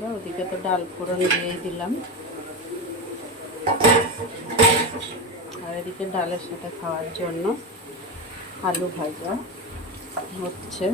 বন্ধুরা, ওদিকে তো ডাল ফোড়ন দিয়ে দিলাম, আর এদিকে ডালের সাথে খাওয়ার জন্য আলু ভাজা হচ্ছে।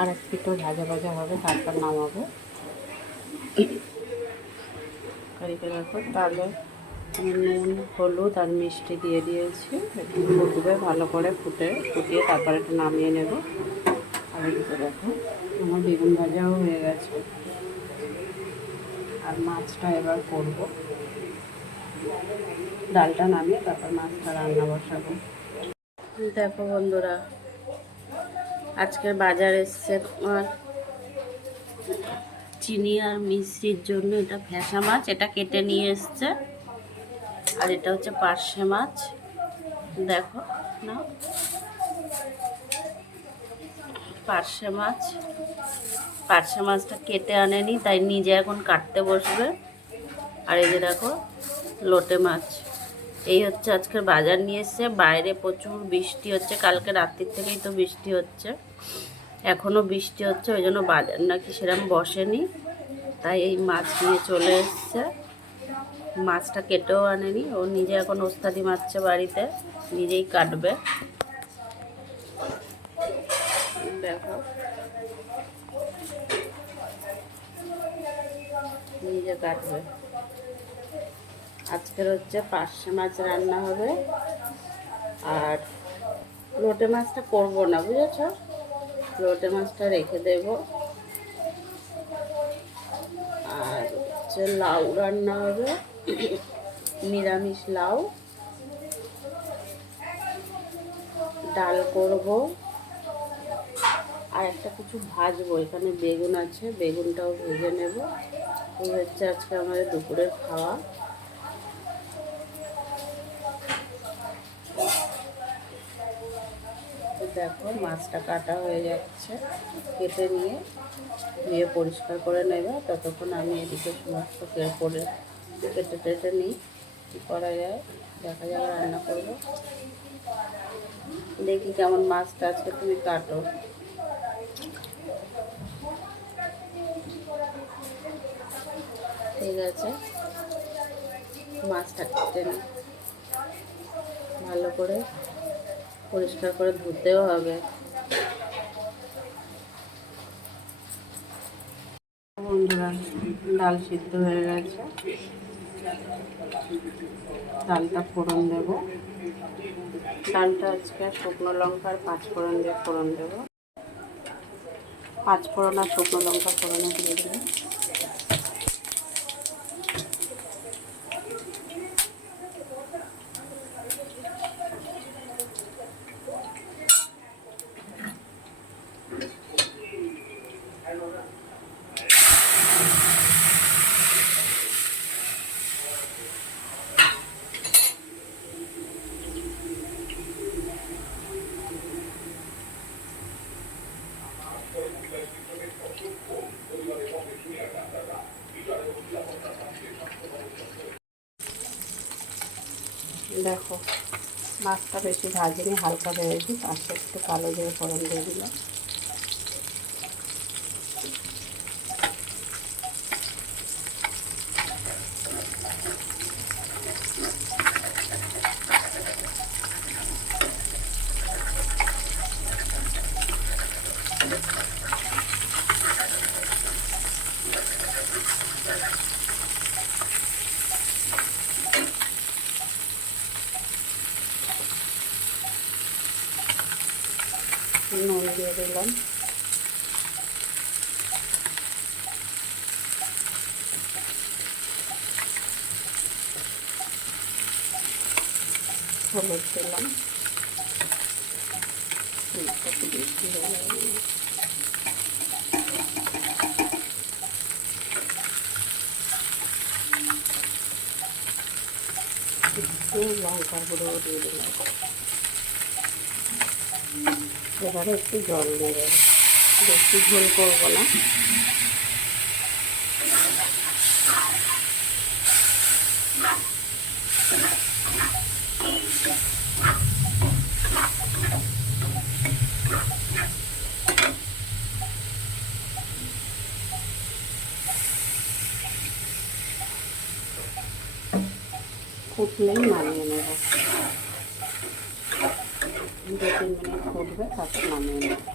আর এক পিঠো ভাজা ভাজা হবে, তারপর নামাবো। এদিকে দেখো তাহলে আমি নুন হলুদ আর মিষ্টি দিয়ে দিয়েছি, একটু ফুটবে ভালো করে, ফুটিয়ে তারপরে একটু নামিয়ে নেব। আর এদিকে দেখো আমার বেগুন ভাজাও হয়ে গেছে, আর মাছটা এবার করব। ডালটা নামিয়ে তারপর মাছটা রান্না বসাবো। দেখো বন্ধুরা, আজকের বাজার এসছে তোমার চিনি আর মিষ্টির জন্য। এটা ভেসা মাছ, এটা কেটে নিয়ে এসছে, আর এটা হচ্ছে পার্শে মাছ। দেখো না, পার্শে মাছটা কেটে আনেনি, তাই নিজে এখন কাটতে বসবে। আর এই যে দেখো লোটে মাছ। এই হচ্ছে আজকের বাজার নিয়ে এসছে। বাইরে প্রচুর বৃষ্টি হচ্ছে, কালকে রাত্রির থেকেই তো বৃষ্টি হচ্ছে, এখনও বৃষ্টি হচ্ছে, ওই জন্য বাজার নাকি সেরকম বসেনি, তাই এই মাছ নিয়ে চলে এসছে। মাছটা কেটেও আনেনি, ও নিজে এখন ওস্তাদি মারছে বাড়িতে, নিজেই কাটবে। দেখো নিজে কাটবে। আজকের হচ্ছে পার্শে মাছ রান্না হবে, আর লোটে মাছটা করবো না, বুঝেছ? লোটে মাছটা রেখে দেব। আর হচ্ছে লাউ রান্না হবে, নিরামিষ লাউ। ডাল করব, আর একটা কিছু ভাজবো। এখানে বেগুন আছে, বেগুনটাও ভেজে নেব। এই হচ্ছে আজকে আমাদের দুপুরের খাওয়া। দেখো মাছটা কাটা হয়ে যাচ্ছে, কেটে নিয়ে ধুয়ে পরিষ্কার করে নেবে। ততক্ষণ আমি এদিকে সমস্ত করে কেটে টেটে নিই, কী করা যায় দেখা যাবে। রান্না করব, দেখি কেমন মাছটা আজকে তুমি কাটো। ঠিক আছে, মাছটা কেটে নিই, ভালো করে পরিষ্কার করে ধুতেও হবে। বন্ধুরা, ডাল সিদ্ধ হয়ে গেছে, ডালটা ফোড়ন দেব। ডালটা আজকে শুকনো লঙ্কা আর পাঁচফোড়ন দিয়ে ফোড়ন দেবো। পাঁচফোড়ন আর শুকনো লঙ্কা ফোড়নে দিয়ে দেবো। দেখো মাছটা বেশি ভাজিনি, হালকা ভেজেছি, পাশে একটু কালো জিরে ফোড়ন দিয়ে দিলাম। নুন দিয়ে দিলাম, হলুদ দিলাম, বেশি হয়ে লঙ্কার গুঁড়ো দিয়ে দিলাম। এবারে একটু জল দিয়ে দেবো, বেশি ঝোল করবো না। ফুটলেই নামিয়ে নেব, 2-3 মিনিট ফুটবে, তারপর নামিয়ে নেব।